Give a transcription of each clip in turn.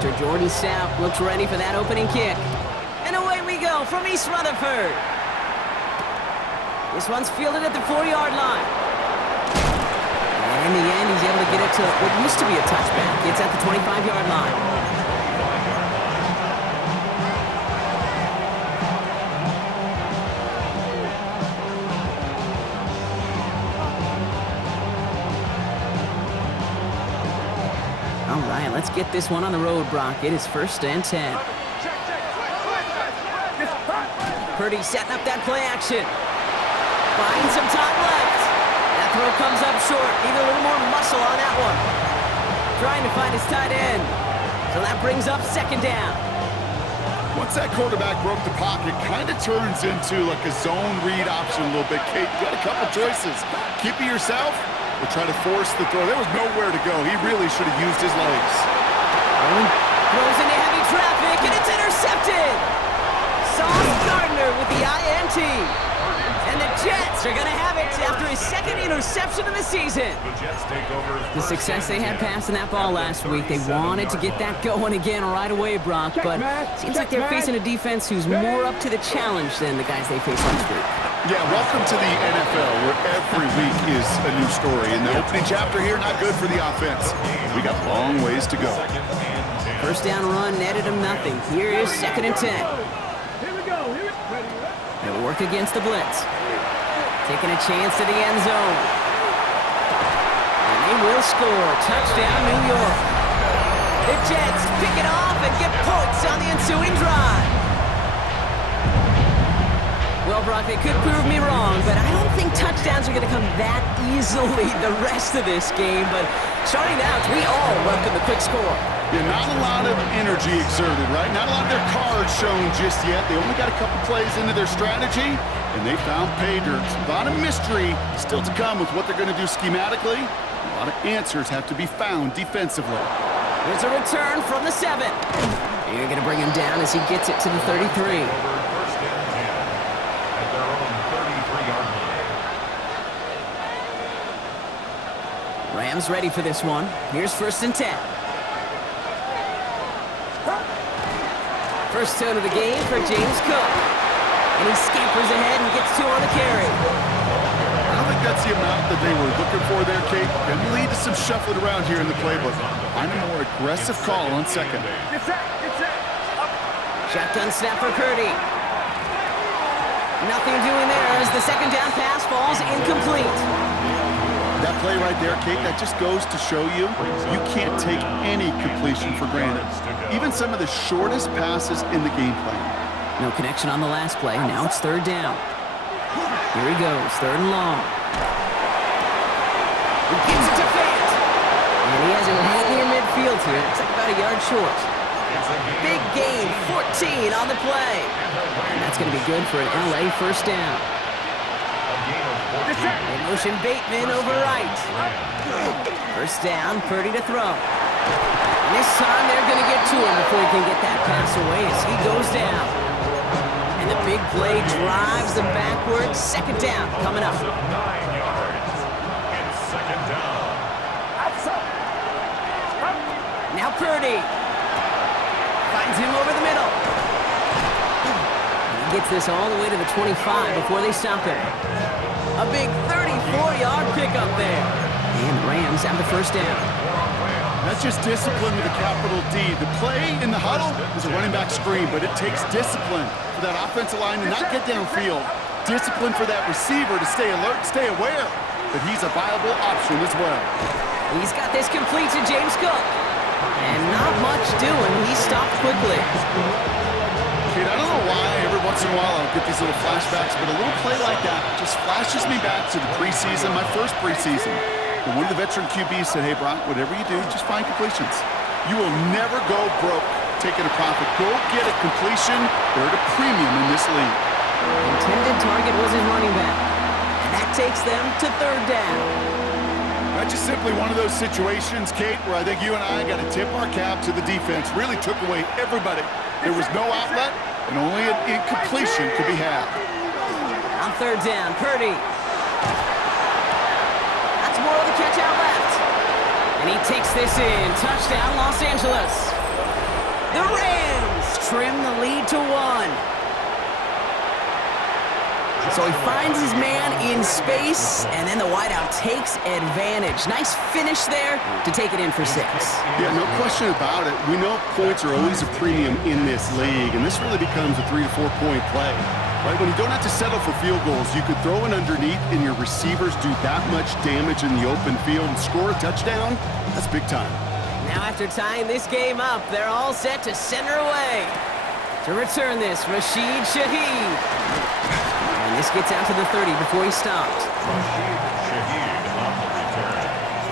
punter Jordan Sapp looks ready for that opening kick. And away we go from East Rutherford. This one's fielded at the 4-yard line. And in the end, he's able to get it to what used to be a touchback. It's at the 25-yard line. All right, let's get this one on the road, Brock. It is 1st and 10. Purdy setting up that play action. Buying some time left. That throw comes up short. Need a little more muscle on that one. Trying to find his tight end. So that brings up 2nd down. Once that quarterback broke the pocket, kind of turns into like a zone read option a little bit. Kate, you got a couple choices. Keep it yourself or try to force the throw. There was nowhere to go. He really should have used his legs. Throws into heavy traffic, and it's intercepted. Sauce Gardner with the INT. And the Jets are going to have it after his 2nd interception of the season. The success they had passing that ball last week, they wanted to get that going again right away, Brock, but seems like they're facing a defense who's more up to the challenge than the guys they faced last week. Yeah, welcome to the NFL, where every week is a new story. And the opening chapter here, not good for the offense. We got long ways to go. 1st down run netted him nothing. Here is 2nd and 10. They'll work against the blitz. Taking a chance to the end zone. And they will score. Touchdown, New York. The Jets pick it off and get points on the ensuing drive. Well, Brock, they could prove me wrong, but I don't think touchdowns are going to come that easily the rest of this game. But starting out, we all welcome the quick score. Yeah, not a lot of energy exerted, right? Not a lot of their cards shown just yet. They only got a couple plays into their strategy, and they found pay dirt. A lot of mystery still to come with what they're going to do schematically. A lot of answers have to be found defensively. There's a return from the 7. You're going to bring him down as he gets it to the 33. Rams ready for this one. Here's 1st and 10. First turn of the game for James Cook. And he scampers ahead and gets 2 on the carry. I don't think that's the amount that they were looking for there, Kate. Can lead to some shuffling around here in the playbook. Find a more aggressive call on 2nd. Shotgun snap for Purdy. Nothing doing there as the 2nd down pass falls incomplete. That play right there, Kate, that just goes to show you can't take any completion for granted. Even some of the shortest passes in the game plan. No connection on the last play. Now it's 3rd down. Here he goes, 3rd and long. He gives it to Fant. And he has it right near midfield here. It's like about a yard short. Big gain, 14 on the play. And that's going to be good for an LA 1st down. Motion Bateman over right. 1st down, Purdy to throw. And this time they're going to get to him before he can get that pass away as he goes down. And the big play drives them backwards. 2nd down coming up. Now Purdy finds him over the middle. And he gets this all the way to the 25 before they stop him. A big 34-yard pickup there. And the Rams have the 1st down. That's just discipline with a capital D. The play in the huddle is a running back screen, but it takes discipline for that offensive line to not get downfield. Discipline for that receiver to stay alert, stay aware that he's a viable option as well. He's got this complete to James Cook. And not much doing. He stopped quickly. Kate, I don't know why every once in a while I'll get these little flashbacks, but a little play like that just flashes me back to the preseason, my first preseason. But one of the veteran QBs said, hey, Brock, whatever you do, just find completions. You will never go broke taking a profit. Go get a completion. They're at a premium in this league. Intended target was his running back. And that takes them to 3rd down. That's just simply one of those situations, Kate, where I think you and I got to tip our cap to the defense. Really took away everybody. There was no outlet, and only an incompletion could be had. On 3rd down, Purdy. That's more of the catch out left. And he takes this in. Touchdown, Los Angeles. The Rams trim the lead to 1. So he finds his man in space, and then the wideout takes advantage. Nice finish there to take it in for 6. Yeah, no question about it. We know points are always a premium in this league, and this really becomes a 3 to 4 point play. Right, when you don't have to settle for field goals, you could throw it underneath and your receivers do that much damage in the open field and score a touchdown. That's big time. Now after tying this game up, they're all set to center away. To return this, Rashid Shaheed. And this gets out to the 30 before he stopped. Rashid Shaheed on the return.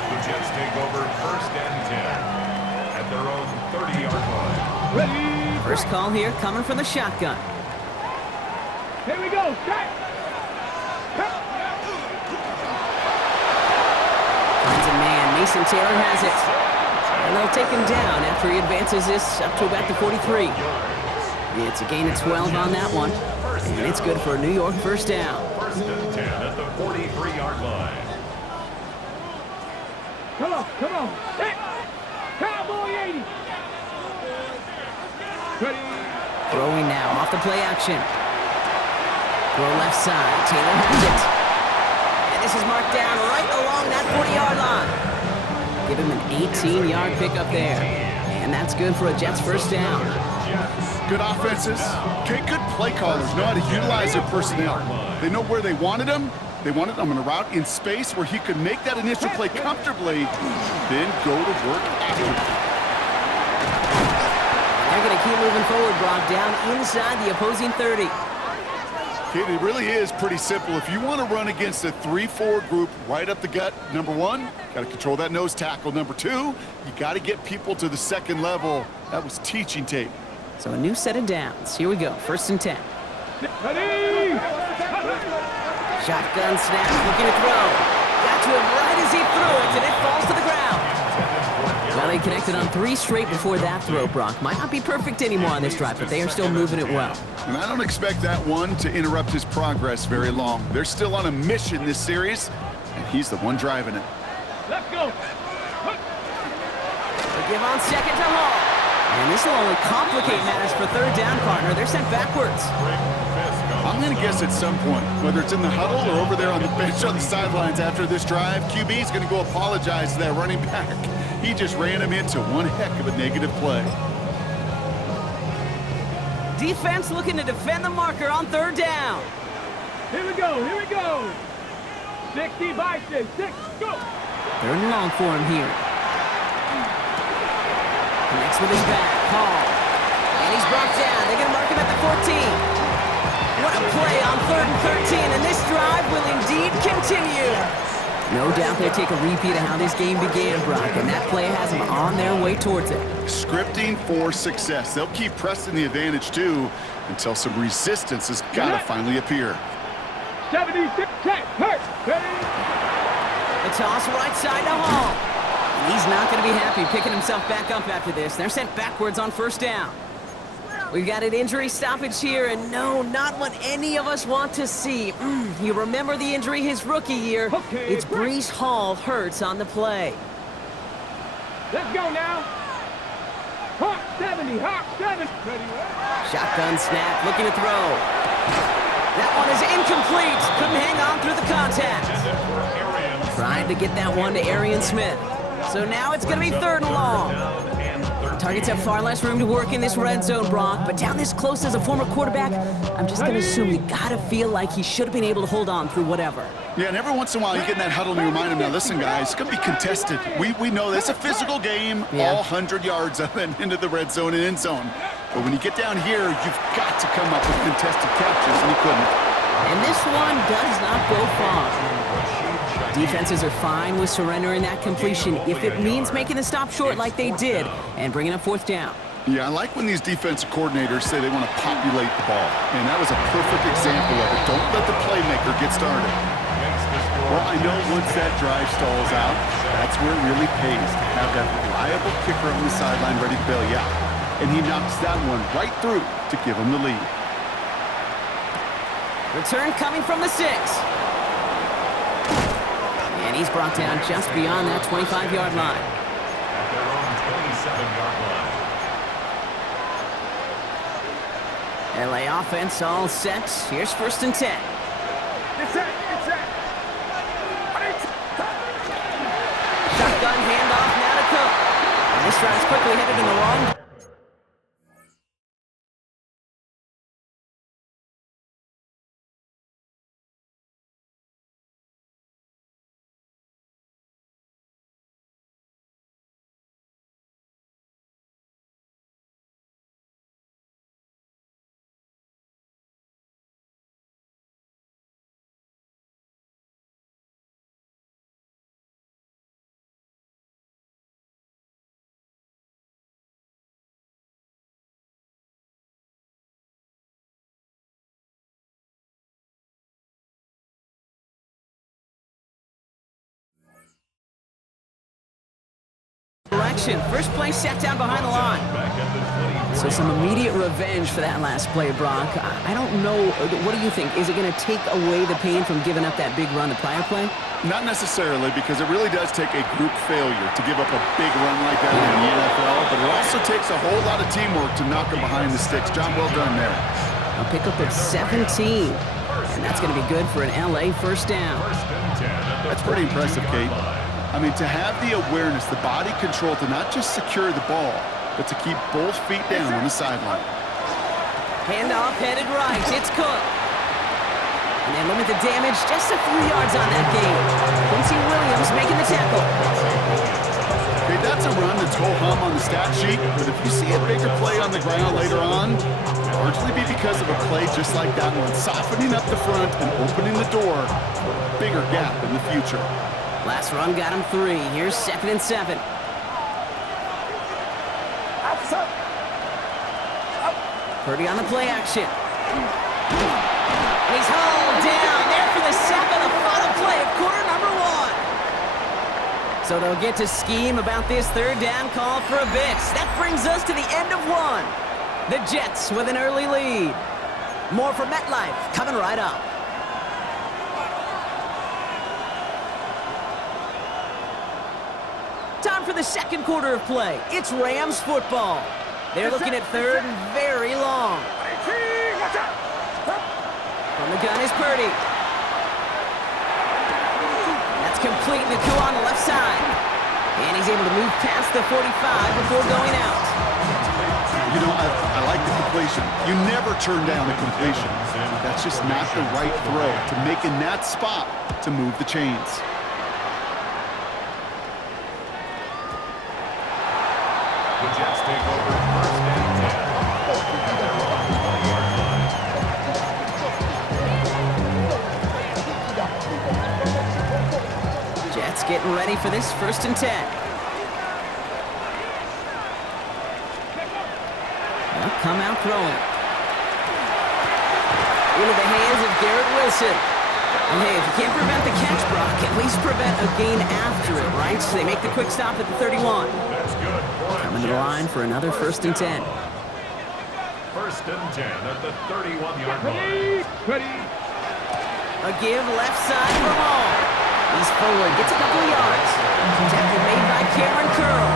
The Jets take over 1st and 10 at their own 30-yard line. Ready. First call here coming from the shotgun. Here we go. Set. Finds a man. Mason Taylor has it. And they'll take him down after he advances this up to about the 43. It's a gain of 12 on that one. And it's good for a New York first down. 1st and 10 at the 43-yard line. Come on. Set. Cowboy 80. Ready. Throwing now off the play action. Throw left side. Taylor has it. And this is marked down right along that 40-yard line. Give him an 18-yard pickup there. And that's good for a Jets first down. Good offenses. Okay, good play callers know how to utilize their personnel. They know where they wanted him. They wanted him in a route in space where he could make that initial play comfortably, then go to work after. They're going to keep moving forward, Brock, down inside the opposing 30. Kid, it really is pretty simple. If you want to run against a 3-4 group right up the gut, number 1, got to control that nose tackle. Number 2, you got to get people to the second level. That was teaching tape. So a new set of downs. Here we go. 1st and 10. Ready. Shotgun snap, looking to throw. Got to him right as he threw it, and it falls to the ground. Well, they connected on 3 straight before that throw, Brock. Might not be perfect anymore on this drive, but they are still moving it well. And I don't expect that one to interrupt his progress very long. They're still on a mission this series, and he's the one driving it. Let's go. They give on 2nd to Hall. And this will only complicate matters for 3rd down, partner. They're sent backwards. I'm going to guess at some point, whether it's in the huddle or over there on the bench on the sidelines after this drive, QB is going to go apologize to that running back. He just ran him into one heck of a negative play. Defense looking to defend the marker on 3rd down. Here we go. 60 by 6. Go. 3rd and long for him here. Connects with his back. Hall. And he's brought down. They're going to mark him at the 14. What a play on 3rd and 13, and this drive will indeed continue. No doubt they take a repeat of how this game began, Brock, and that play has them on their way towards it. Scripting for success. They'll keep pressing the advantage, too, until some resistance has got to finally appear. 76, check, hurt, ready. The toss right side to Hall. And he's not going to be happy picking himself back up after this. They're sent backwards on 1st down. We've got an injury stoppage here, and no, not what any of us want to see. You remember the injury his rookie year. Okay, It's Breece Hall hurts on the play. Let's go now. Hawk 70, Hawk 7. Ready. Shotgun snap, looking to throw. That one is incomplete. Couldn't hang on through the contact. Trying to get that one to Arian Smith. So now it's going to be 3rd and long. Targets have far less room to work in this red zone, Brock, but down this close as a former quarterback, I'm just going to assume you got to feel like he should have been able to hold on through whatever. Yeah, and every once in a while you get in that huddle and you remind him, now listen, guys, it's going to be contested. We know this. It's a physical game, all 100 yards of it into the red zone and end zone. But when you get down here, you've got to come up with contested catches, and he couldn't. And this one does not go far. Defenses are fine with surrendering that completion if it means making the stop short like they did and bringing up 4th down. Yeah, I like when these defensive coordinators say they want to populate the ball. And that was a perfect example of it. Don't let the playmaker get started. Well, I know once that drive stalls out, that's where it really pays to have that reliable kicker on the sideline ready to bail you out. And he knocks that one right through to give him the lead. Return coming from the 6. And he's brought down just beyond that 25-yard line. At their own 27-yard line. LA offense all set. Here's 1st and 10. It's set. Shotgun handoff now to Cook. And this route is quickly headed in the wrong. Direction. First play set down behind the line. So some immediate revenge for that last play, Brock. I don't know. What do you think? Is it going to take away the pain from giving up that big run the prior play? Not necessarily, because it really does take a group failure to give up a big run like that in the NFL, but it also takes a whole lot of teamwork to knock them behind the sticks. Job well done there. A pickup of 17. And that's going to be good for an LA first down. That's pretty impressive, Kate. I mean, to have the awareness, the body control to not just secure the ball, but to keep both feet down on the sideline. Handoff headed right. It's Cook. And they limit the damage just a few yards on that game. Quincy Williams making the tackle. Okay, that's a run that's ho-hum on the stat sheet, but if you see a bigger play on the ground later on, it'll largely be because of a play just like that one, softening up the front and opening the door for a bigger gap in the future. Last run got him 3. Here's 2nd and 7. Purdy on the play action. And he's hauled down there for the sack on the final play of quarter number 1. So they'll get to scheme about this 3rd down call for a bit. That brings us to the end of 1. The Jets with an early lead. More from MetLife coming right up. Time for the 2nd quarter of play. It's Rams football. They're looking at 3rd and very long. From the gun is Purdy. That's complete. Naku on the left side. And he's able to move past the 45 before going out. You know, I like the completion. You never turn down a completion. That's just not the right throw to make in that spot to move the chains. The Jets take over 1st and 10 at their own 20-yard line. Jets getting ready for this 1st and 10. They'll come out throwing. Into the hands of Garrett Wilson. And hey, if you can't prevent the catch, Brock, at least prevent a gain after it, right? So they make the quick stop at the 31. That's good. Coming to the line for another 1st and 10. 1st and 10 at the 31-yard line. Ready. A give left side for Hall. He's forward, gets a couple of yards. Tackle made by Cameron Curl.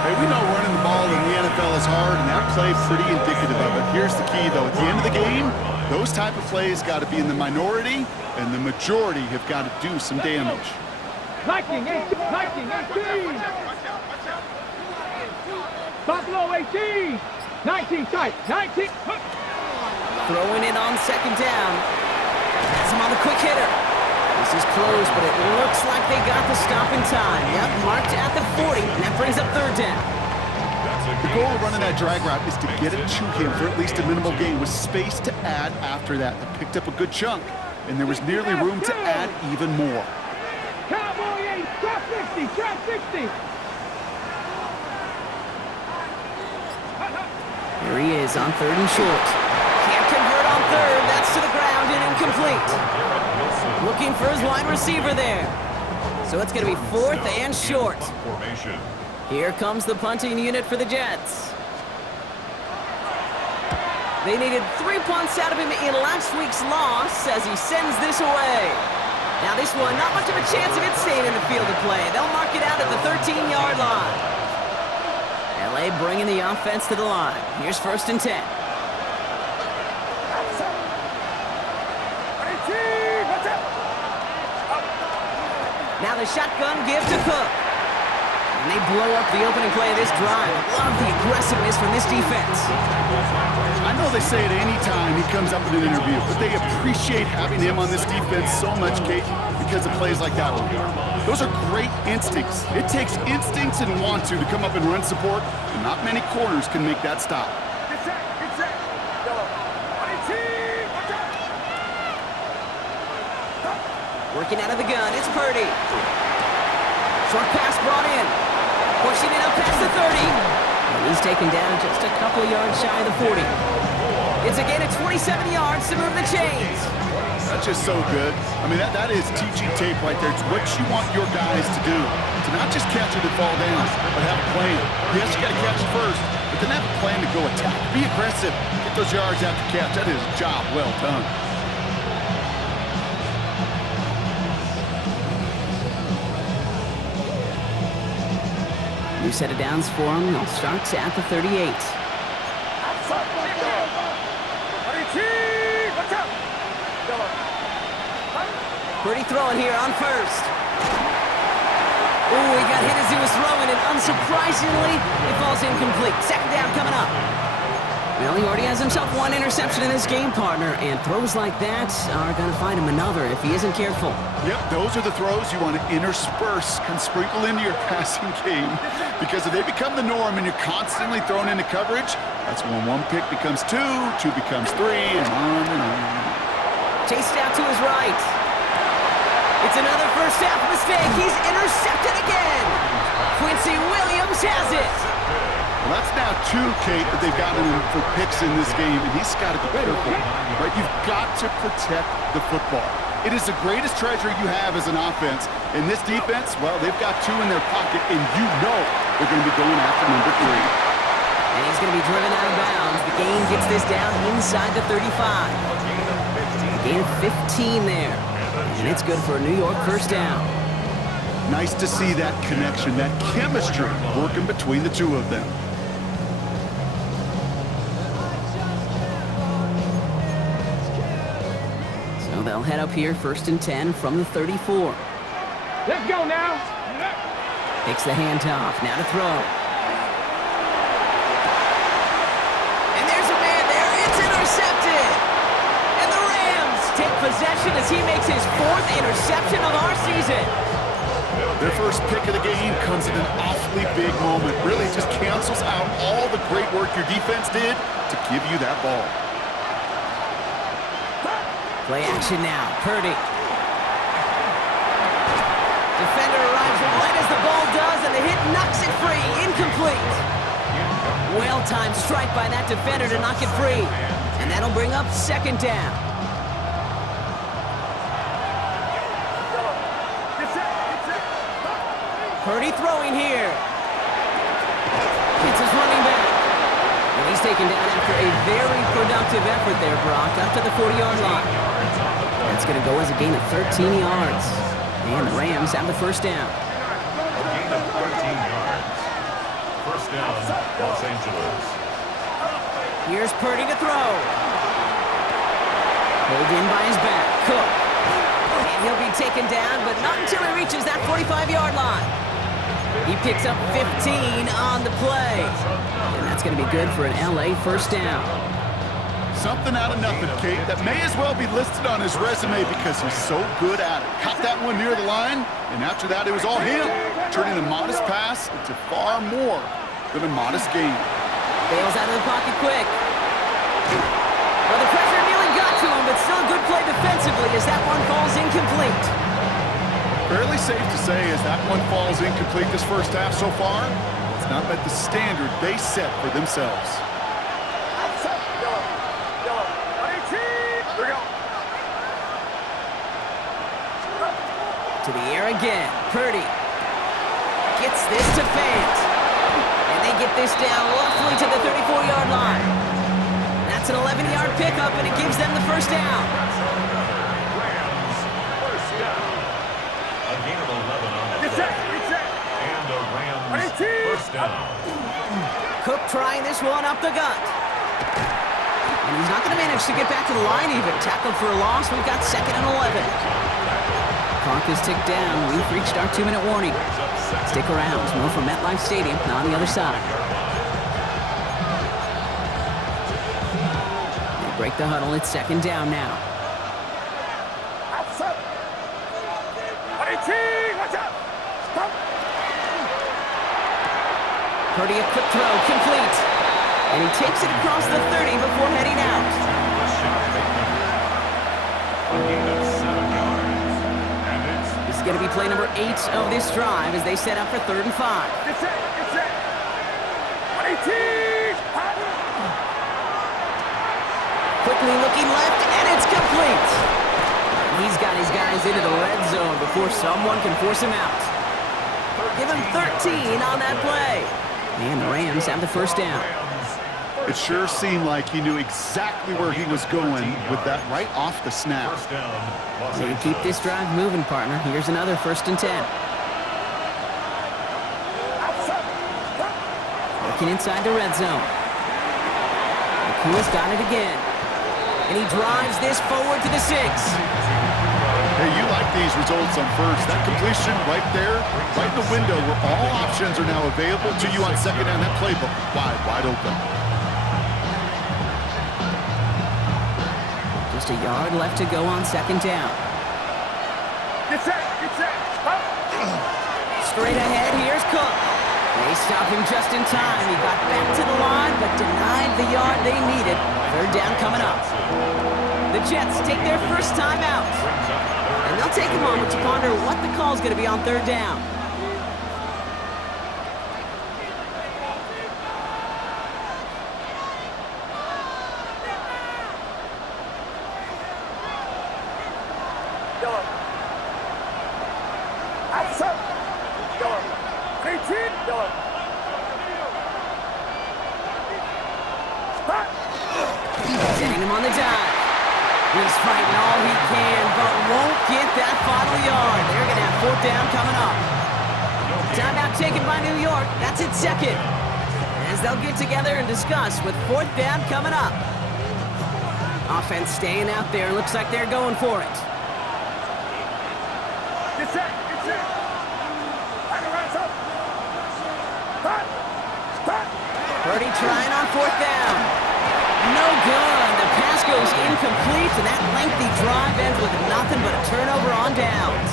Hey, we know running the ball in the NFL is hard, and that play pretty indicative of it. Here's the key, though. At the end of the game, those type of plays got to be in the minority, and the majority have got to do some damage. 19, 18. Buffalo 18. 19 tight. 19. Throwing it on 2nd down. Has him on the quick hitter. This is close, but it looks like they got the stop in time. Yep, marked at the 40, and that brings up 3rd down. The goal of running that drag route is to get it to him for at least a minimal gain with space to add after that. They picked up a good chunk, and there was nearly room to add even more. Cowboy 8. Trap 60. Trap 60. Here he is on 3rd and short. Can't convert on 3rd. That's to the ground and incomplete. Looking for his wide receiver there. So it's going to be 4th and short. Here comes the punting unit for the Jets. They needed 3 punts out of him in last week's loss as he sends this away. Now this one, not much of a chance of it staying in the field of play. They'll mark it out at the 13-yard line. LA bringing the offense to the line. Here's 1st and 10. Now the shotgun give to Cook. And they blow up the opening play of this drive. Love the aggressiveness from this defense. I know they say it any time he comes up in an interview, but they appreciate having him on this defense so much, Kate, because of plays like that one. Those are great instincts. It takes instincts and want to come up and run support, and not many corners can make that stop. Working out of the gun, it's Purdy. Short pass brought in. Pushing it up past the 30. And he's taken down just a couple of yards shy of the 40. It's again at 27 yards to move the chains. That's just so good. I mean, that is teaching tape right there. It's what you want your guys to do. To not just catch it and fall down, but have a plan. Yes, you got to catch it first, but then have a plan to go attack. Be aggressive. Get those yards after catch. That is a job well done. New set of downs for him. He'll start at the 38. Purdy throwing here on first. Ooh, he got hit as he was throwing, and unsurprisingly, it falls incomplete. Second down coming up. Well, he already has himself one interception in this game, partner, and throws like that are going to find him another if he isn't careful. Yep, those are the throws you want to intersperse and sprinkle into your passing game, because if they become the norm and you're constantly thrown into coverage, that's when one pick becomes two becomes three, and on and on. Chased out to his right. It's another first half mistake. He's intercepted again. Quincy Williams has it. Well, that's now two, Kate, that they've gotten him for picks in this game, and he's got to be careful. Right? You've got to protect the football. It is the greatest treasure you have as an offense. In this defense, well, they've got two in their pocket, and you know they're going to be going after number 3. And he's going to be driven out of bounds. The game gets this down inside the 35. A gain of 15 there. And it's good for a New York first down. Nice to see that connection, that chemistry working between the two of them. So they'll head up here, 1st and 10 from the 34. Let's go now. Takes the handoff, now to throw. And there's a man there, it's intercepted. And the Rams take possession as he makes his 4th interception of our season. Their first pick of the game comes at an awfully big moment. Really just cancels out all the great work your defense did to give you that ball. Play action now, Purdy. Defender arrives right as the ball does, and the hit knocks it free. Incomplete. Well-timed strike by that defender to knock it free. And that'll bring up 2nd down. Purdy throwing here. It's his running back. And he's taken down after a very productive effort there, Brock, up to the 40-yard line. That's going to go as a gain of 13 yards. And the Rams have the first down. A gain of 13 yards. First down, Los Angeles. Here's Purdy to throw. Pulled in by his back. Cook. And he'll be taken down, but not until he reaches that 45-yard line. He picks up 15 on the play. And that's going to be good for an LA first down. Something out of nothing, Kate, that may as well be listed on his resume because he's so good at it. Caught that one near the line, and after that it was all him, turning a modest pass into far more than a modest gain. Bails out of the pocket quick. Well, the pressure nearly got to him, but still a good play defensively as that one falls incomplete. Fairly safe to say as that one falls incomplete this first half so far, it's not met the standard they set for themselves. To the air again. Purdy gets this to Fant. And they get this down roughly to the 34-yard line. That's an 11-yard pickup, and it gives them the first down. Rams, first down. A gain of 11 on the play. And a Rams first down. Cook trying this one up the gut. And he's not going to manage to get back to the line even. Tackled for a loss. We've got 2nd and 11. Clock is ticked down. We've reached our 2-minute warning. Stick around. More from MetLife Stadium on the other side. They break the huddle. It's second down now. Purdy, a quick throw, complete. And he takes it across the 30 before heading out. This is going to be play number 8 of this drive as they set up for 3rd and 5. Quickly looking left, and it's complete. He's got his guys into the red zone before someone can force him out. Give him 13 on that play. And the Rams have the first down. It sure seemed like he knew exactly where he was going with that right off the snap. So you keep this drive moving, partner. Here's another 1st and 10. Working inside the red zone. McCool's got it again. And he drives this forward to the 6. Hey, you like these results on first. That completion right there, right in the window where all options are now available to you on second down. That playbook wide open. Just a yard left to go on second down. Get set. Straight ahead, here's Cook. They stop him just in time. He got back to the line, but denied the yard they needed. 3rd down coming up. The Jets take their first time out. And they'll take a moment to ponder what the call is going to be on 3rd down. Setting him on the dive. He's fighting all he can, but won't get that final yard. They're going to have 4th down coming up. Timeout taken by New York. That's its second. As they'll get together and discuss with 4th down coming up. Offense staying out there. Looks like they're going for it. Get set. Purdy trying on 4th down. No good. The pass goes incomplete, and that lengthy drive ends with nothing but a turnover on downs.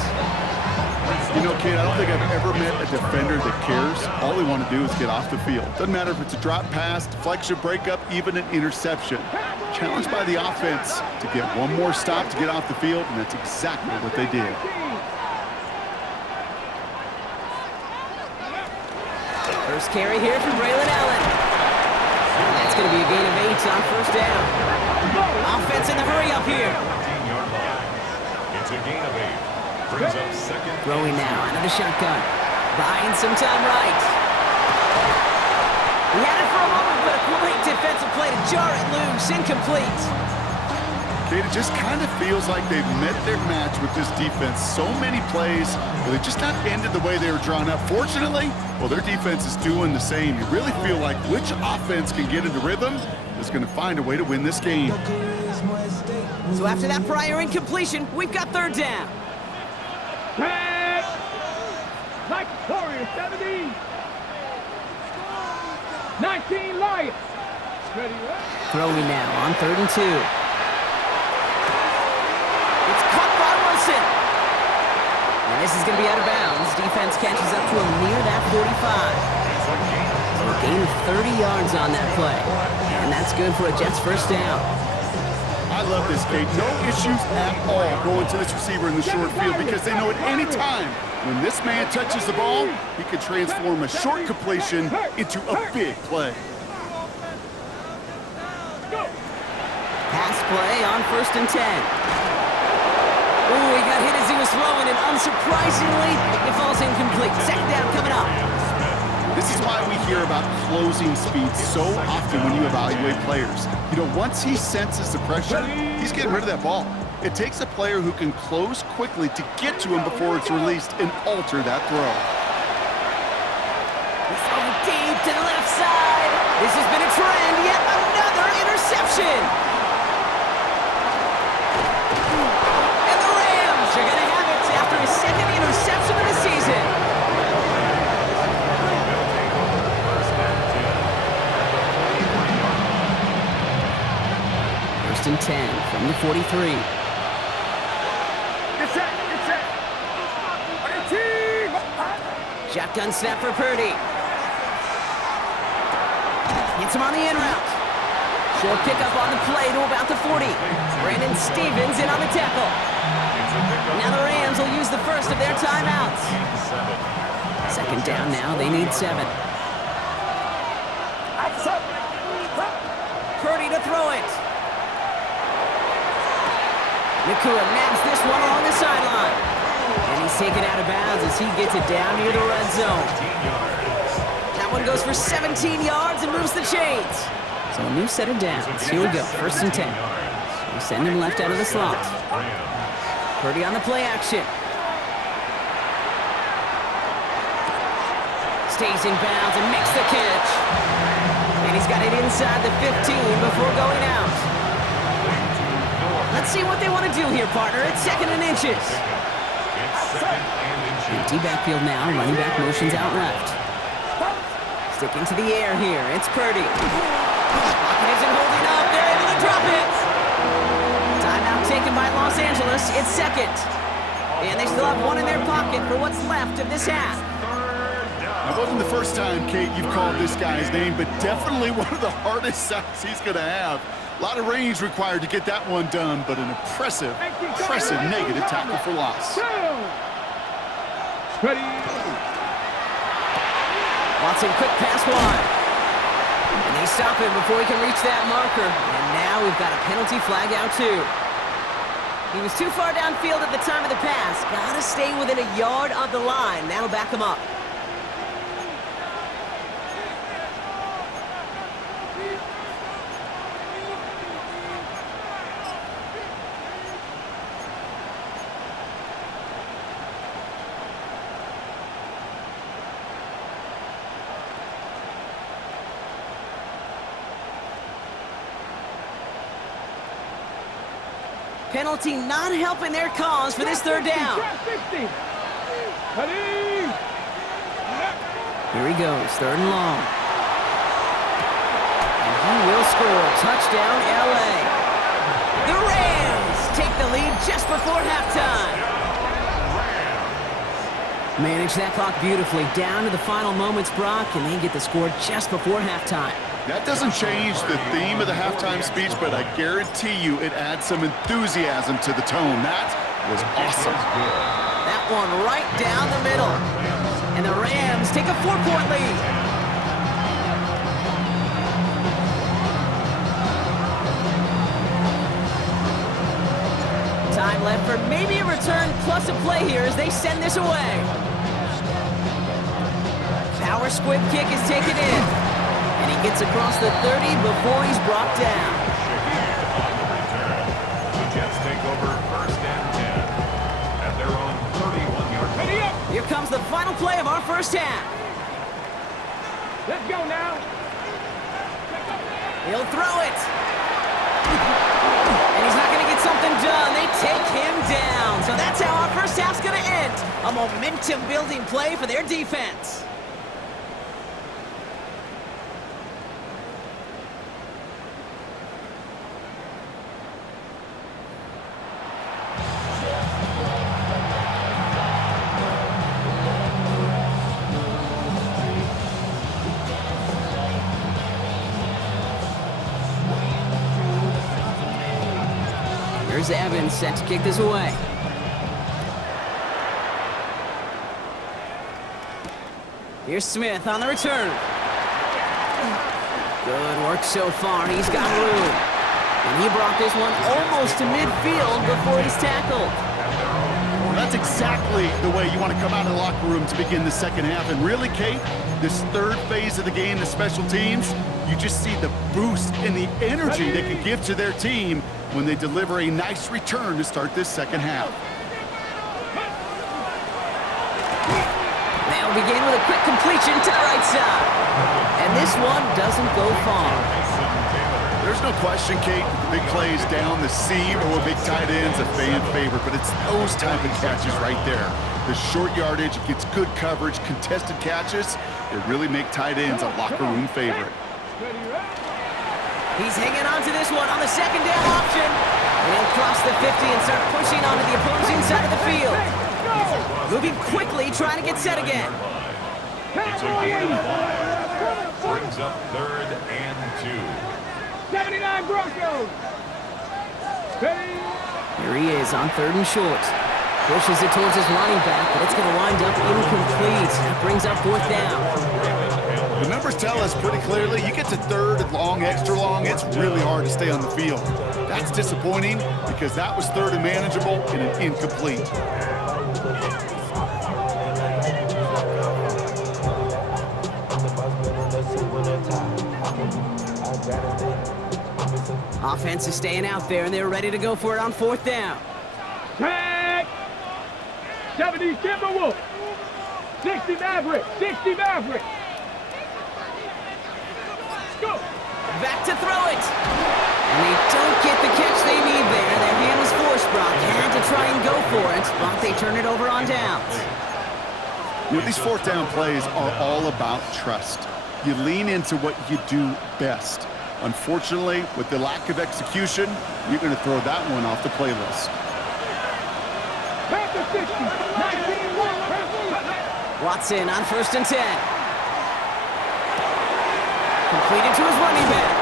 You know, kid, I don't think I've ever met a defender that cares. All they want to do is get off the field. Doesn't matter if it's a drop pass, deflection, breakup, even an interception. Challenged by the offense to get one more stop to get off the field, and that's exactly what they did. First carry here from Braylon Allen. That's going to be a gain of 8 on 1st down. Offense in the hurry up here. 14-yard line. It's a gain of 8. Brings up second. Throwing now out of the shotgun. Buying some time right. He had it for a moment, but a great defensive play to jar it loose. Incomplete. Kate, it just kind of feels like they've met their match with this defense. So many plays where they just not ended the way they were drawn up. Fortunately, well, their defense is doing the same. You really feel like which offense can get into rhythm is going to find a way to win this game. So after that prior incompletion, we've got 3rd down. Tag! Like Warriors, 17. 19 Lions. Ready, right? Throwing now on 3rd and 2. It's caught by Wilson. And this is going to be out of bounds. Defense catches up to him near that 45. So a gain of 30 yards on that play. And that's good for a Jets first down. I love this, Kate. No issues at all going to this receiver in the short field because they know at any time when this man touches the ball, he can transform a short completion into a big play. Pass play on 1st and 10. Ooh, he got hit as he was throwing, and unsurprisingly, it falls incomplete. 2nd down coming up. This is why we hear about closing speed so often when you evaluate players. You know, once he senses the pressure, he's getting rid of that ball. It takes a player who can close quickly to get to him before it's released and alter that throw. He's throwing deep to the left side. This has been a trend. Yet another interception. And the Rams are going to have it after a First and 10 from the 43. Get set, get set. Team. Shotgun snap for Purdy. Gets him on the in route. Short pickup on the play to about the 40. Brandon Stevens in on the tackle. Now the Rams will use the first of their timeouts. Second down now, they need 7. Purdy to throw it. Nakua nabs this one along the sideline. And he's taken out of bounds as he gets it down near the red zone. That one goes for 17 yards and moves the chains. So a new set of downs. Here we go, first and 10. We send him left out of the slot. Purdy on the play action. Stays in bounds and makes the catch. And he's got it inside the 15 before going out. Let's see what they want to do here, partner. It's second and inches. Empty backfield now. Running back motions out left. Sticking to the air here. It's Purdy. Pocket isn't holding up. They're able to drop it. Timeout taken by Los Angeles. It's second. And they still have one in their pocket for what's left of this half. It wasn't the first time, Kate, you've called this guy's name, but definitely one of the hardest sacks he's going to have. A lot of range required to get that one done, but an impressive negative tackle for loss. Ready. Watson, quick pass wide. And they stop him before he can reach that marker. And now we've got a penalty flag out too. He was too far downfield at the time of the pass. Gotta stay within a yard of the line. That'll back him up. Penalty not helping their cause for this third down. Here he goes, third and long. And he will score. Touchdown, LA. The Rams take the lead just before halftime. Manage that clock beautifully. Down to the final moments, Brock, and they get the score just before halftime. That doesn't change the theme of the halftime speech, but I guarantee you it adds some enthusiasm to the tone. That was awesome. That one right down the middle. And the Rams take a 4-point lead. Time left for maybe a return plus a play here as they send this away. Power squib kick is taken in. And he gets across the 30 before he's brought down. The Jets take over first and 10 at their own 31-yard line. Here comes the final play of our first half. Let's go now. He'll throw it. And he's not going to get something done. They take him down. So that's how our first half's going to end. A momentum-building play for their defense. Here's Evans set to kick this away. Here's Smith on the return. Good work so far. He's got room. And he brought this one almost to midfield before he's tackled. That's exactly the way you want to come out of the locker room to begin the second half. And really, Kate, this third phase of the game, the special teams, you just see the boost and the energy they can give to their team when they deliver a nice return to start this second half. They'll begin with a quick completion to the right side. And this one doesn't go far. There's no question, Kate, that the big plays down the seam or big tight ends a fan favorite, but it's those type of catches right there. The short yardage, it gets good coverage, contested catches, they really make tight ends a locker room favorite. He's hanging on to this one on the second down option. And he'll cross the 50 and start pushing onto the opposing side of the field. Moving quickly, trying to get set again. It's a gain of 5. Brings up 3rd and 2. 79 Broncos. Here he is on 3rd and short. Pushes it towards his running back, but it's going to wind up incomplete. That brings up 4th down. The numbers tell us pretty clearly, you get to 3rd and long, extra long, it's really hard to stay on the field. That's disappointing because that was 3rd and manageable and an incomplete. Offense is staying out there, and they're ready to go for it on 4th down. Tag. 70 Timberwolves. 60 Maverick. 60 Maverick. Go. Back to throw it. And they don't get the catch they need there. Their hand was forced, Brock. Had to try and go for it, but they turn it over on downs. You know, these 4th down plays are all about trust. You lean into what you do best. Unfortunately, with the lack of execution, you're going to throw that one off the playlist. Watson on 1st and 10. Completed to his running back.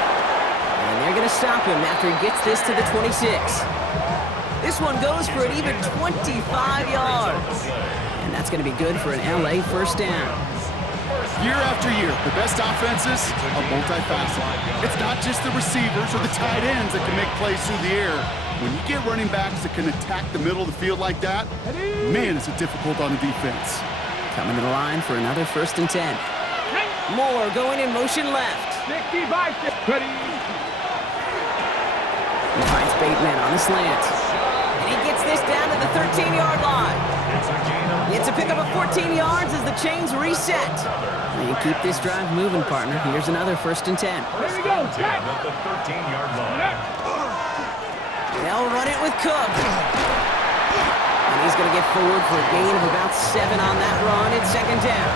And they're going to stop him after he gets this to the 26. This one goes for an even 25 yards. And that's going to be good for an LA 1st down. Year after year, the best offenses are multifaceted. It's not just the receivers or the tight ends that can make plays through the air. When you get running backs that can attack the middle of the field like that, man, it's difficult on the defense. Coming to the line for another 1st and 10. Moore going in motion left. 60 by 6. He finds Bateman on the slant. And he gets this down to the 13-yard line. It's a pickup of 14 yards as the chains reset. And you keep this drive moving, partner. Here's another 1st and 10. Here we go. At the 13-yard line. They'll run it with Cook. And he's going to get forward for a gain of about 7 on that run. It's 2nd down.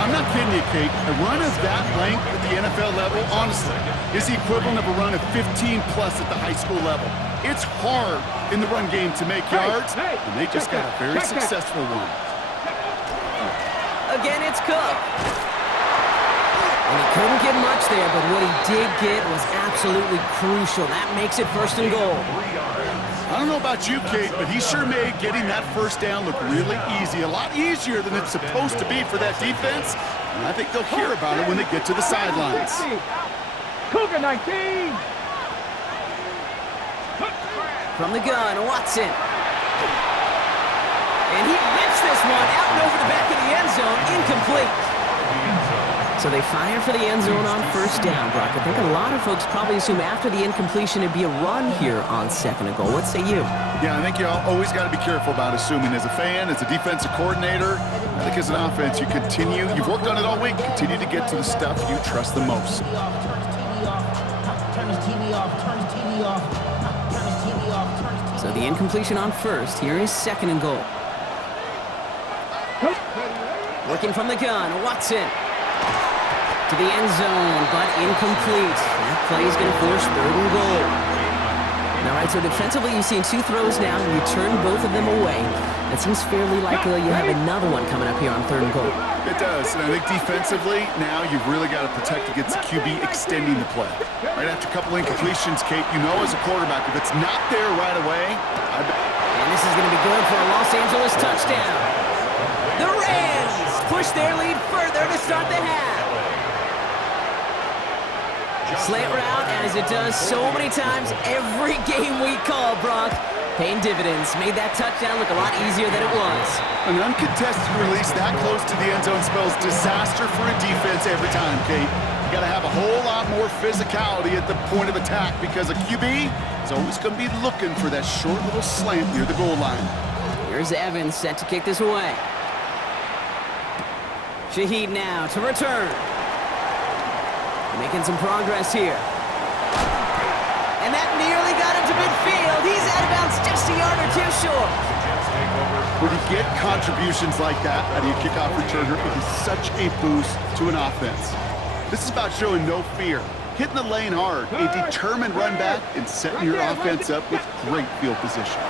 I'm not kidding you, Kate. A run of that length at the NFL level, honestly, is the equivalent of a run of 15-plus at the high school level. It's hard in the run game to make yards, and they just got a very successful one. Again, it's Cook. And he couldn't get much there, but what he did get was absolutely crucial. That makes it 1st and goal. I don't know about you, Kate, but he sure made getting that 1st down look really easy. A lot easier than it's supposed to be for that defense. And I think they'll hear about it when they get to the sidelines. Cougar 19. From the gun, Watson. And he rips this one out and over the back of the end zone, incomplete. So they fire for the end zone on 1st down, Brock. I think a lot of folks probably assume after the incompletion it'd be a run here on 2nd and goal. What say you? Yeah, I think you always got to be careful about assuming. As a fan, as a defensive coordinator, I think as an offense, you've worked on it all week, continue to get to the stuff you trust the most. So the incompletion on 1st. Here is 2nd and goal. Working from the gun, Watson. To the end zone, but incomplete. That play is going to force 3rd and goal. All right, so defensively, you've seen 2 throws now, and you turn both of them away. It seems fairly likely you have another one coming up here on 3rd and goal. It does, and I think defensively, now you've really got to protect against the QB extending the play. Right after a couple incompletions, Kate, you know as a quarterback, if it's not there right away, And this is going to be good for a Los Angeles touchdown. The Rams push their lead further to start the half. Slant route, as it does so many times every game we call, Brock. Paying dividends. Made that touchdown look a lot easier than it was. An uncontested release that close to the end zone spells disaster for a defense every time, Kate. You got to have a whole lot more physicality at the point of attack because a QB is always going to be looking for that short little slant near the goal line. Here's Evans set to kick this away. Shaheed now to return. Making some progress here. And that nearly got him to midfield. He's out of bounds just a yard or 2 short. When you get contributions like that out of your kickoff returner, it is such a boost to an offense. This is about showing no fear. hitting the lane hard, a determined run back, and setting your offense up with great field position.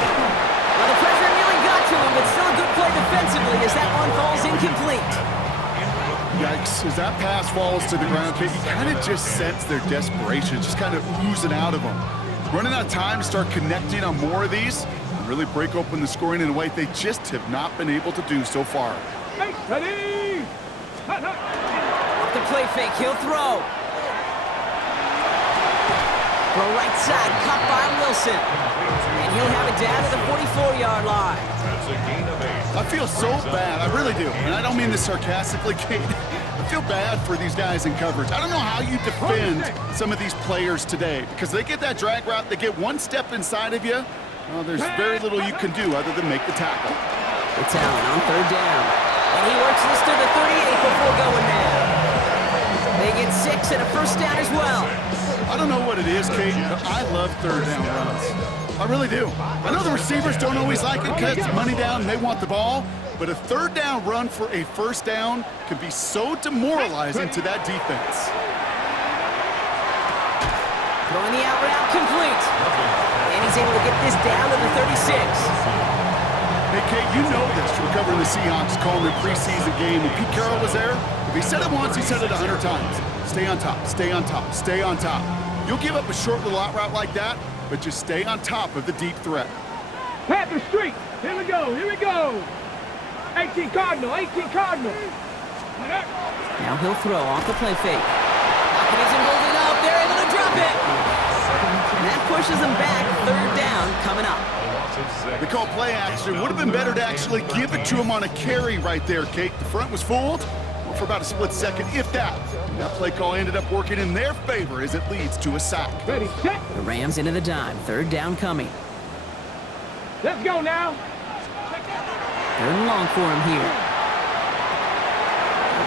Well, the pressure nearly got to him, but still a good play defensively as that one falls incomplete. Yikes, as that pass falls to the ground, you kind of just sense their desperation, just kind of oozing out of them. Running out of time to start connecting on more of these and really break open the scoring in a way they just have not been able to do so far. Ready! Off the play fake, he'll throw. Throw right side, caught by Wilson. And he'll have it down to the 44-yard line. That's a gain of 8. I feel so bad, I really do. And I don't mean this sarcastically, Kate. I feel bad for these guys in coverage. I don't know how you defend some of these players today because they get that drag route, they get one step inside of you. Well, there's very little you can do other than make the tackle. It's Allen on third down. And he works this to the 38 before going down. They get 6 and a first down as well. I don't know what it is, Kate, but I love third down runs. I really do. I know the receivers don't always like it because it's money down and they want the ball, but a third down run for a first down can be so demoralizing to that defense. Throwing the out route complete. And he's able to get this down to the 36. Hey, Kate, you know this from covering the Seahawks, calling the preseason game. When Pete Carroll was there, if he said it once, he said it 100 times. Stay on top, stay on top, stay on top. You'll give up a short little out route like that, but just stay on top of the deep threat. Panther Street. Here we go. Here we go. 18 Cardinal. 18 Cardinal. Now he'll throw off the play fake. Pocket isn't holding up. They're able to drop it. And that pushes them back. Third down coming up. They call play action. Would have been better to actually give it to him on a carry right there, Kate. The front was fooled for about a split second, if that. And that play call ended up working in their favor as it leads to a sack. Ready, set. The Rams into the dime. Third down coming. Let's go now. Third and long for him here.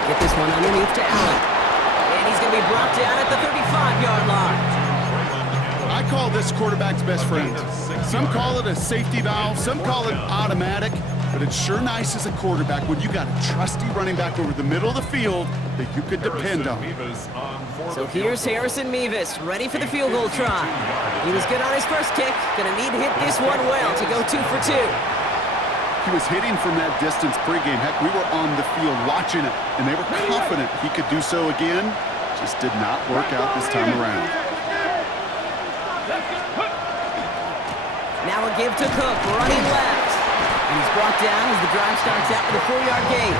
Get this one underneath to Allen. And he's going to be brought down at the 35-yard line. I call this quarterback's best friend. Some call it a safety valve, some call it automatic, but it's sure nice as a quarterback when you got a trusty running back over the middle of the field that you could depend on. So here's Harrison Mevis, ready for the field goal try. He was good on his first kick, gonna need to hit this one well to go 2 for 2. He was hitting from that distance pregame. Heck, we were on the field watching it, and they were confident he could do so again. Just did not work out this time around. Now a give to Cook, running left. And he's brought down as the drive starts out with a 4-yard gain.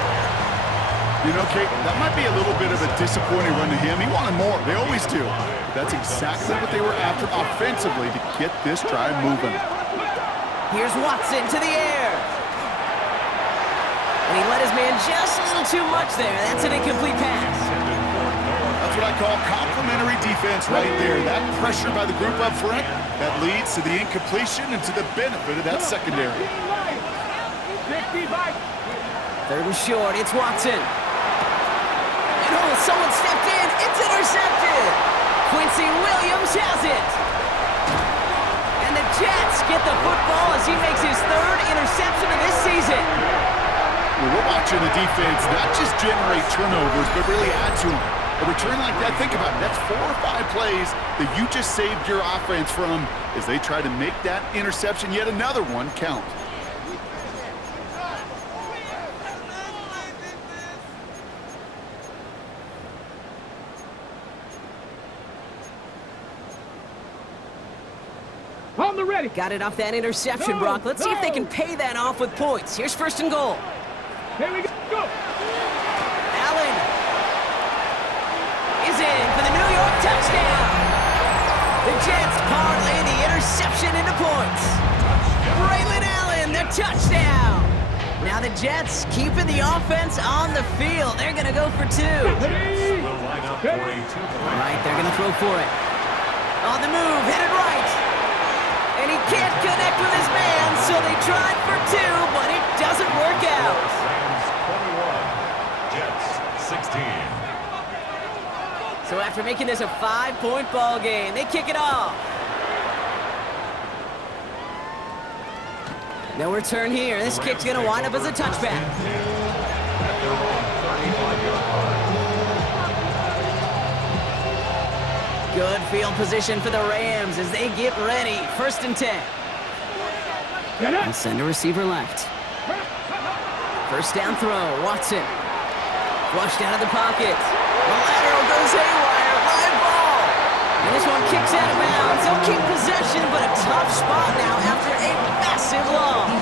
You know, Kate, that might be a little bit of a disappointing run to him. He wanted more. They always do. But that's exactly what they were after offensively to get this drive moving. Here's Watson to the air. And he let his man just a little too much there. That's an incomplete pass. That's what I call complimentary defense right there. That pressure by the group up front, that leads to the incompletion and to the benefit of that secondary. 65. Third and short, it's Watson. And oh, someone stepped in. It's intercepted. Quincy Williams has it. And the Jets get the football as he makes his third interception of this season. Well, we're watching the defense not just generate turnovers, but really add to them. A return like that, think about it, that's 4 or 5 plays that you just saved your offense from as they try to make that interception, yet another one, count. On the ready. Got it off that interception, Brock. Let's see if they can pay that off with points. Here's first and goal. Here we go. Allen is in for the New York touchdown. The Jets parlay the interception into points. Braylon Allen, the touchdown. Now the Jets keeping the offense on the field. They're going to go for 2. All right, they're going to throw for it. On the move, headed right. And he can't connect with his man, so they tried for 2, but it doesn't work out. Rams 21, Jets 16. So after making this a 5-point ball game, they kick it off. No return here. This kick's going to wind up as a touchback. Good field position for the Rams as they get ready. 1st and 10. They'll send a receiver left. 1st down throw, Watson. Flushed out of the pocket. The lateral goes haywire, live ball. And this one kicks out of bounds. They'll keep possession, but a tough spot now after a massive loss.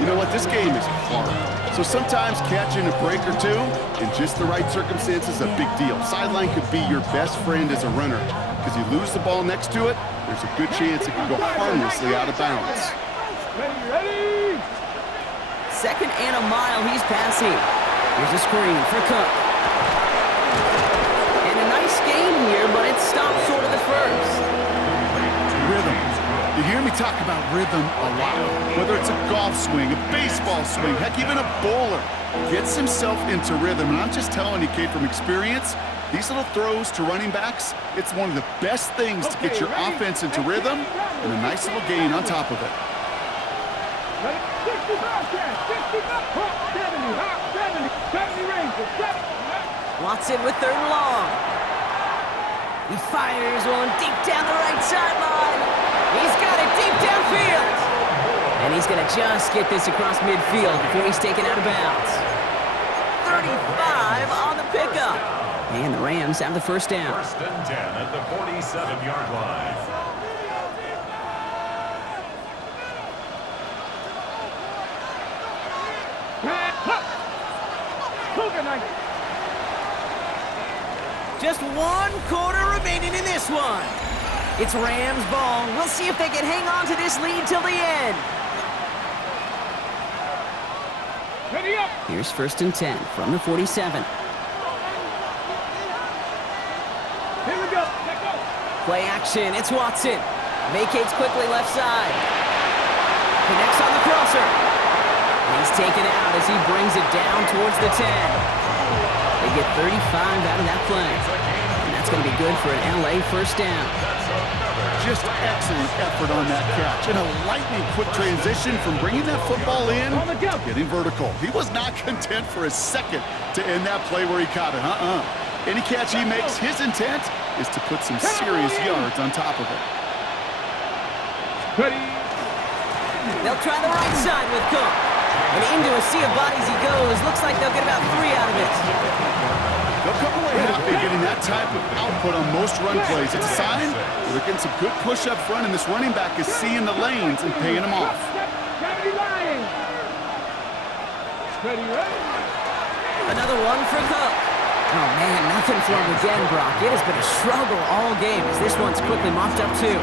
You know what? This game is hard. So sometimes catching a break or two in just the right circumstances is a big deal. Sideline could be your best friend as a runner because you lose the ball next to it, there's a good chance it could go harmlessly out of bounds. Ready. 2nd and a mile, he's passing. Here's a screen for Cook. And a nice gain here, but it stopped short of the 1st. Rhythm. You hear me talk about rhythm a lot. Whether it's a golf swing, a baseball swing, heck, even a bowler gets himself into rhythm. And I'm just telling you, Kate, from experience, these little throws to running backs, it's one of the best things to get your offense into rhythm and a nice little gain on top of it. 70 range, 70. Watson with 3rd and long. He fires one deep down the right sideline. He's got it deep downfield. And he's going to just get this across midfield before he's taken out of bounds. 35 on the pickup. And the Rams have the 1st down. 1st and 10 at the 47-yard line. Just 1 quarter remaining in this one. It's Rams ball. We'll see if they can hang on to this lead till the end. Ready up. Here's 1st and 10 from the 47. Here we go. Let go. Play action. It's Watson. Vacates quickly left side. Connects on the crosser. And he's taken out as he brings it down towards the 10. They get 35 out of that play. And that's going to be good for an LA 1st down. Just excellent effort on that catch. And a lightning-quick transition from bringing that football in to getting vertical. He was not content for a second to end that play where he caught it. Any catch he makes, his intent is to put some serious yards on top of it. Ready. They'll try the right side with Cook. And into a sea of bodies he goes. Looks like they'll get about 3 out of it. They'll come away happy getting that type of output on most run plays. It's a sign that they're getting some good push up front, and this running back is seeing the lanes and paying them off. 70 line. Ready. Another one for Cook. Oh, man, nothing for him again, Brock. It has been a struggle all game as this one's quickly mopped up, too.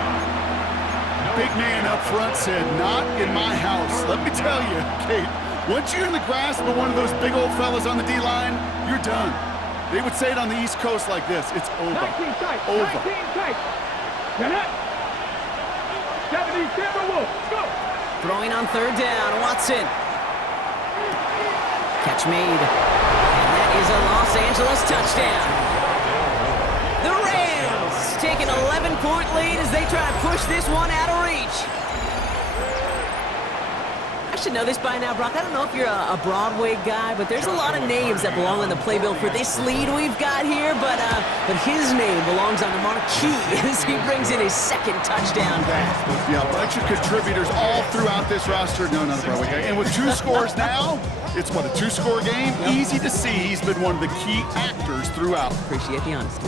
Big man up front said, not in my house. Let me tell you, Kate, once you're in the grasp of one of those big old fellas on the D-line, you're done. They would say it on the East Coast like this, it's over. 19 tight. Over. 19 tight. Get it. 70 Timberwolves. Go. Throwing on 3rd down, Watson. Catch made. And that is a Los Angeles touchdown. The Rams take an 11-point lead as they try to push this one out of reach. I should know this by now, Brock. I don't know if you're a Broadway guy, but there's a lot of names that belong on the playbill for this lead we've got here, but his name belongs on the marquee as he brings in his 2nd touchdown grab. Yeah, a bunch of contributors all throughout this roster. No, not a Broadway guy. And with 2 scores now, it's what, a 2-score game? Yep. Easy to see he's been one of the key actors throughout. Appreciate the honesty.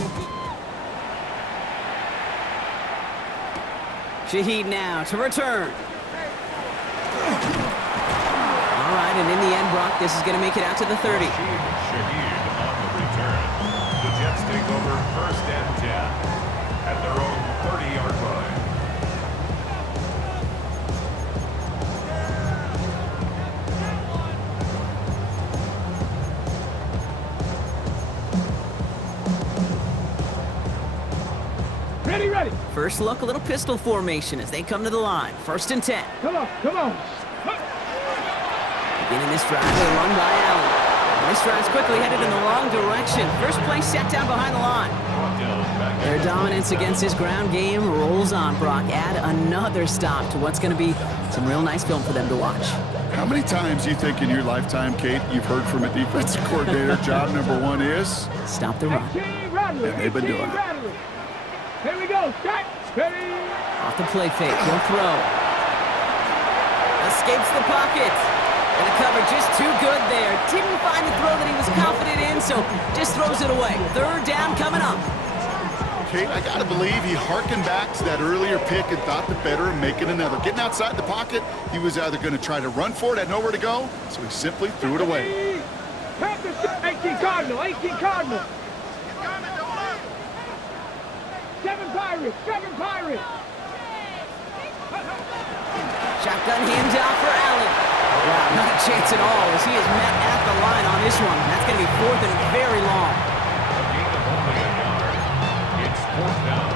Shaheed now to return. All right, and in the end, Brock, this is going to make it out to the 30. Shaheed on the return. The Jets take over 1st and 10 at their own 30-yard line. Ready. First look, a little pistol formation as they come to the line. 1st and 10. Come on. Beginning this drive, they run by Allen. And this drive's quickly headed in the wrong direction. First play set down behind the line. Their dominance against his ground game rolls on, Brock. Add another stop to what's going to be some real nice film for them to watch. How many times do you think in your lifetime, Kate, you've heard from a defensive coordinator, job number 1 is? Stop the run. Cardinal. And they've been 18 doing it. Rattler. Here we go. Start. Ready. Off the play fake, he'll throw. Escapes the pocket. And the cover just too good there. Didn't find the throw that he was confident in, so just throws it away. Third down coming up. Kate, I gotta believe he harkened back to that earlier pick and thought the better of making another. Getting outside the pocket, he was either going to try to run for it, had nowhere to go, so he simply threw it away. 18 Cardinal. 18 Cardinal. 7 Pirates. 7 Pirates. Shotgun handoff for Allen. Wow, not a chance at all as he is met at the line on this one. That's going to be fourth and very long. A gain of only a yard. It's fourth down.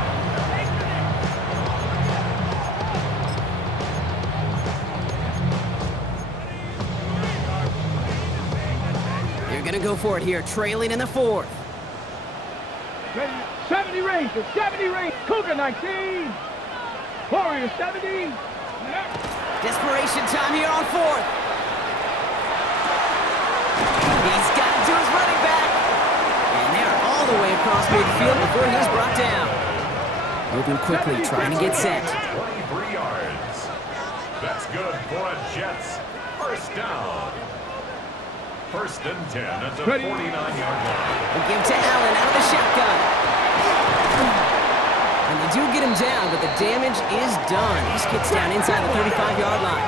They're going to go for it here, trailing in the fourth. 70 Rangers. 70 Rangers. Cougar 19. Warriors 70. Desperation time here on fourth. He's got it to his running back. And they're all the way across midfield before he's brought down. Moving quickly, trying to get set. 23 yards. That's good for a Jets. First down. First and 10 at the 49-yard line. They give to Allen out of the shotgun. And they do get him down, but the damage is done. He gets down inside the 35-yard line.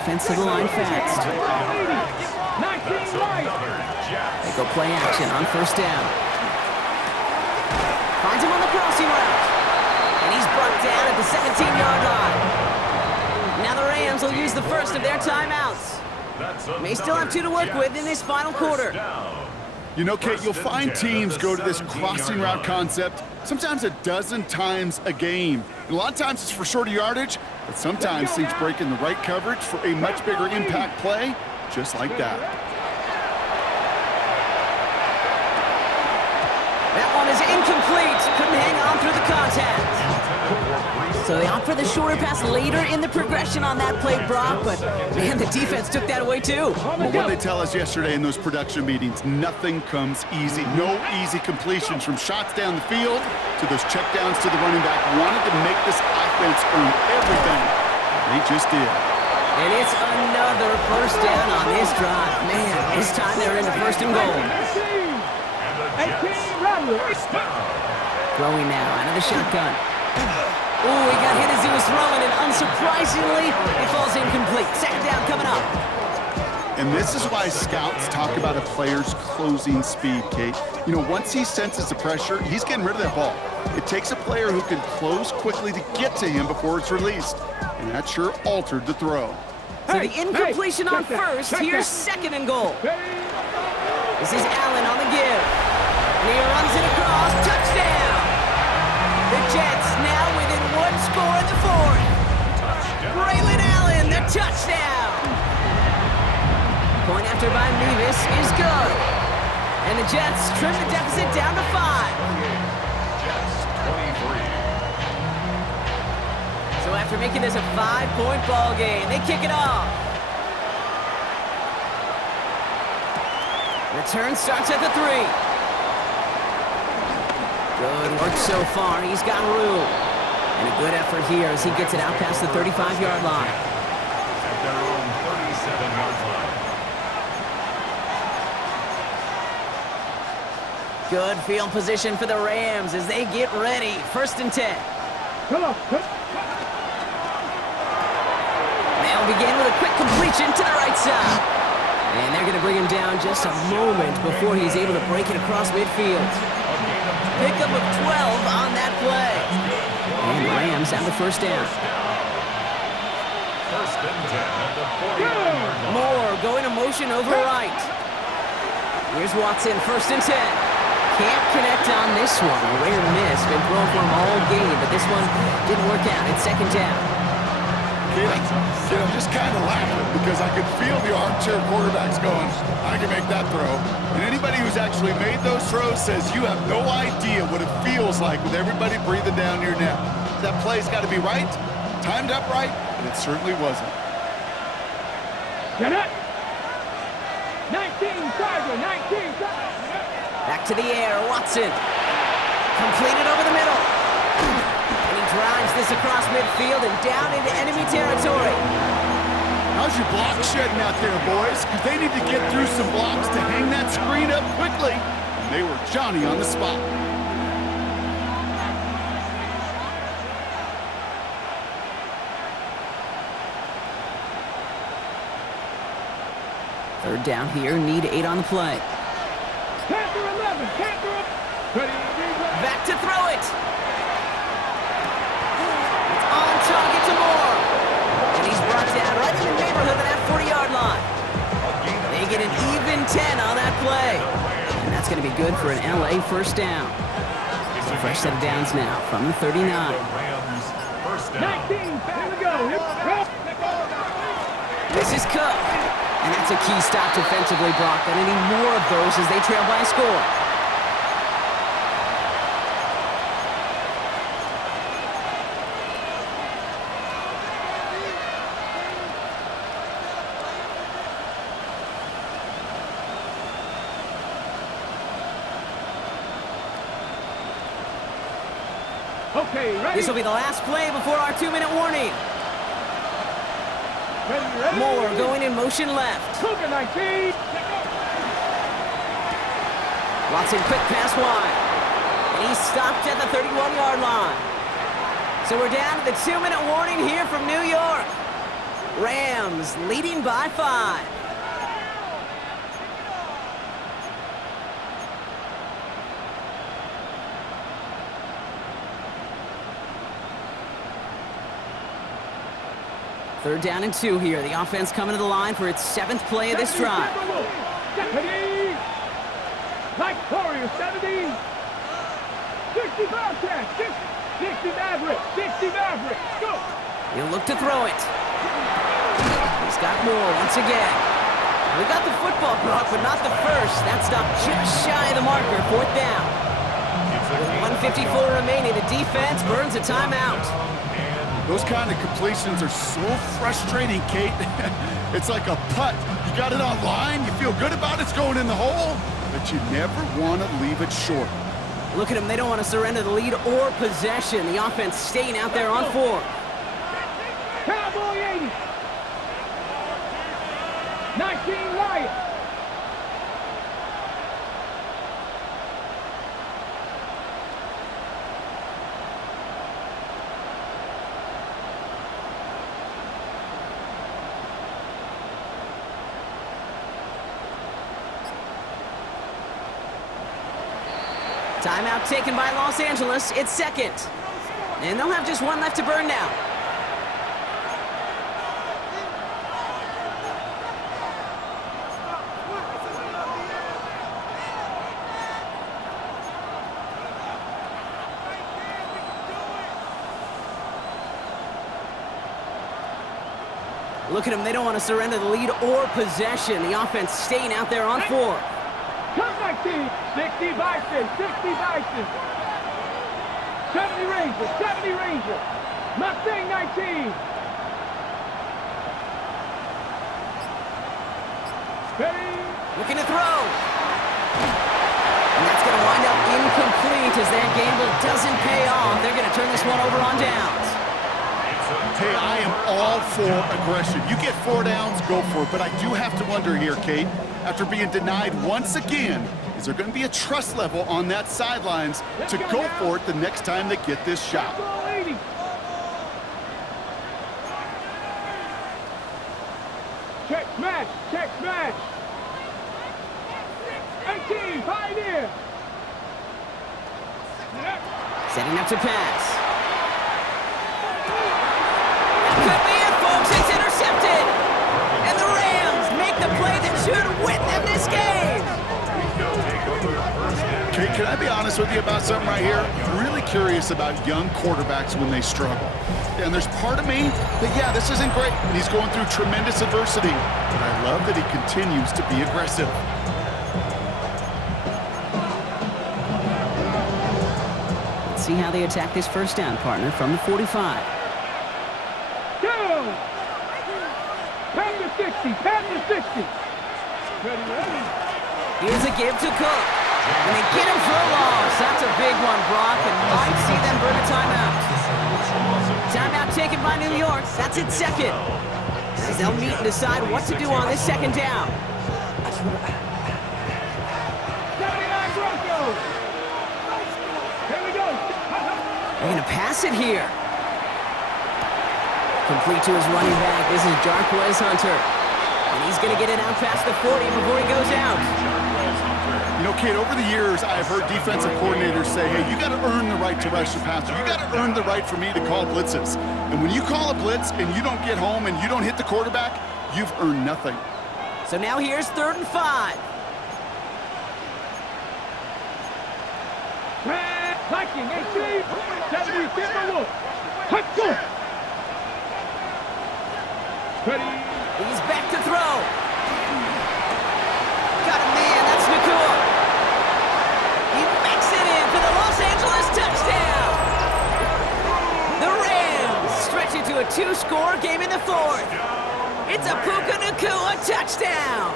Offense to the line fast. That's another Jets. They go play action on first down. Finds him on the crossing route. And he's brought down at the 17-yard line. Now the Rams will use the first of their timeouts. May still have 2 to work with in this final quarter. You know, Kate, you'll find teams go to this crossing route concept sometimes a dozen times a game. And a lot of times it's for shorter yardage, but sometimes things break in the right coverage for a much bigger impact play, just like that. That one is incomplete. Couldn't hang on through the contact. So they opt for the shorter pass later in the progression on that play, Brock, but man, the defense took that away too. Well, what they tell us yesterday in those production meetings, nothing comes easy. No easy completions from shots down the field to those checkdowns to the running back. Wanted to make this offense earn everything. They just did. And it's another first down on this drive. Man, this time they're into first and goal. 18 Rattler. Throwing now out of the shotgun. Oh, he got hit as he was throwing, and unsurprisingly, it falls incomplete. Second down coming up. And this is why scouts talk about a player's closing speed, Kate. You know, once he senses the pressure, he's getting rid of that ball. It takes a player who can close quickly to get to him before it's released. And that sure altered the throw. So the incompletion on first, here's second and goal. This is Allen on the give. And he runs it across, touchdown! The Jets now within 1 score in the fourth. Braylon Allen, the touchdown! Point after by Mevis is good. And the Jets trim the deficit down to 5. Jets 23. So after making this a 5-point ball game, they kick it off. Return starts at the 3. Good work so far. He's got room. And a good effort here as he gets it out past the 35-yard line. At their own 37-yard line. Good field position for the Rams as they get ready. First and 10. Come on. They'll begin with a quick completion to the right side. And they're going to bring him down just a moment before he's able to break it across midfield. Pickup of 12 on that play. And the Rams have the first down. First and 10 at the 49-yard line. Moore going to motion over right. Here's Watson, first and 10. Can't connect on this one. A rare miss. Been thrown for him all game, but this one didn't work out. It's second down. I'm just kind of laughing because I could feel the armchair quarterbacks going, I can make that throw. And anybody who's actually made those throws says you have no idea what it feels like with everybody breathing down your neck. That play's got to be right, timed up right, and it certainly wasn't. Get it. 19 Tiger, 19 Tiger. Back to the air, Watson. Completed over the middle. And he drives this across midfield and down into enemy territory. How's your block shedding out there, boys? Because they need to get through some blocks to hang that screen up quickly. And they were Johnny on the spot. Third down here, need 8 on the play. Panther 11, Panther. Back to throw it. It's on target to Moore. And he's brought down right in the neighborhood of that 40-yard line. They get an even 10 on that play. And that's going to be good for an LA first down. So fresh set of downs now from the 39. 19, here we go. This is Cook. And that's a key stop defensively, Brock. They need more of those as they trail by a score. Okay, ready? This will be the last play before our 2-minute warning. Ready? Moore going in motion left. Cougar 19. Watson quick pass wide. And he's stopped at the 31-yard line. So we're down to the 2-minute warning here from New York. Rams leading by 5. Third down and 2 here. The offense coming to the line for its 7th play of this drive. Deputy! Like Warrior, 70! 65 catch! 60 Maverick! 60 Maverick! Go! He'll look to throw it. He's got Moore once again. We got the football, Brock, but not the first. That stop just shy of the marker. 4th down. With 1:54 remaining, the defense burns a timeout. Those kind of completions are so frustrating, Kate. It's like a putt. You got it on line, you feel good about it's going in the hole, but you never want to leave it short. Look at them. They don't want to surrender the lead or possession. The offense staying out there on 4. Cowboy 80! 19 Lions! Timeout taken by Los Angeles. It's 2nd. And they'll have just 1 left to burn now. Look at them. They don't want to surrender the lead or possession. The offense staying out there on 4. Cut 19! 60 Bison! 60 Bison! 70 Rangers! 70 Rangers! Mustang 19! Ready? Looking to throw. And that's going to wind up incomplete as that gamble doesn't pay off. They're going to turn this one over on downs. Hey, I am all for aggression. You get 4 downs, go for it. But I do have to wonder here, Kate, after being denied once again, is there going to be a trust level on that sidelines to go for it the next time they get this shot? Check smash! Check smash! 18, Pioneer! Setting up to pass. Could be it, folks. It's intercepted. And the Rams make the play that should win them this game. Kate, can I be honest with you about something right here? I'm really curious about young quarterbacks when they struggle. And there's part of me that, yeah, this isn't great. And he's going through tremendous adversity. But I love that he continues to be aggressive. Let's see how they attack this first down, partner, from the 45. Down! Panther 60! Panther 60! Ready? Here's a give to Cook. And they get him for a loss. That's a big one, Brock, and might see them burn a timeout. Timeout taken by New York. That's its second. As they'll meet and decide what to do on this second down. 79 Broncos. Here we go. They're going to pass it here. Complete to his running back. This is Jarquez Hunter. And he's going to get it out past the 40 before he goes out. You know, Kate, over the years, I've heard defensive coordinators say, hey, you got to earn the right to rush the passer. You got to earn the right for me to call blitzes. And when you call a blitz and you don't get home and you don't hit the quarterback, you've earned nothing. So now here's 3rd and 5. Hiking, 18, 70, get the look. Hut, go. Ready. He's back to throw. Got a man, that's Nakua. He makes it in for the Los Angeles touchdown. The Rams stretch it to a 2-score game in the 4th. It's a Puka Nakua touchdown.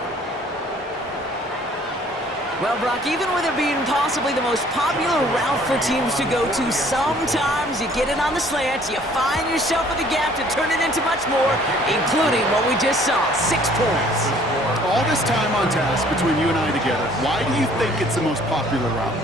Well, Brock, even with it being possibly the most popular route for teams to go to, sometimes you get it on the slant, you find yourself in the gap to turn it into much more, including what we just saw, 6 points. All this time on task between you and I together, why do you think it's the most popular route?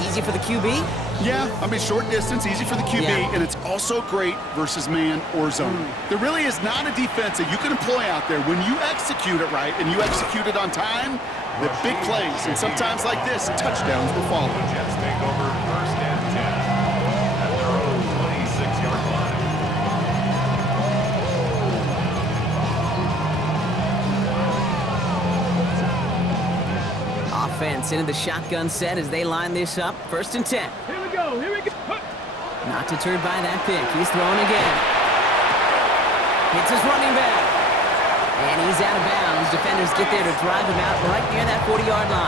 Easy for the QB? Yeah, I mean, short distance, easy for the QB, and it's also great versus man or zone. There really is not a defense that you can employ out there when you execute it right and you execute it on time. The big plays, and sometimes like this, touchdowns will follow. Jets take over 1st and 10 at their own 26-yard line. Offense into the shotgun set as they line this up. 1st and 10. Here we go, here we go. Not deterred by that pick. He's throwing again. Hits his running back. And he's out of bounds. Defenders get there to drive him out right near that 40-yard line.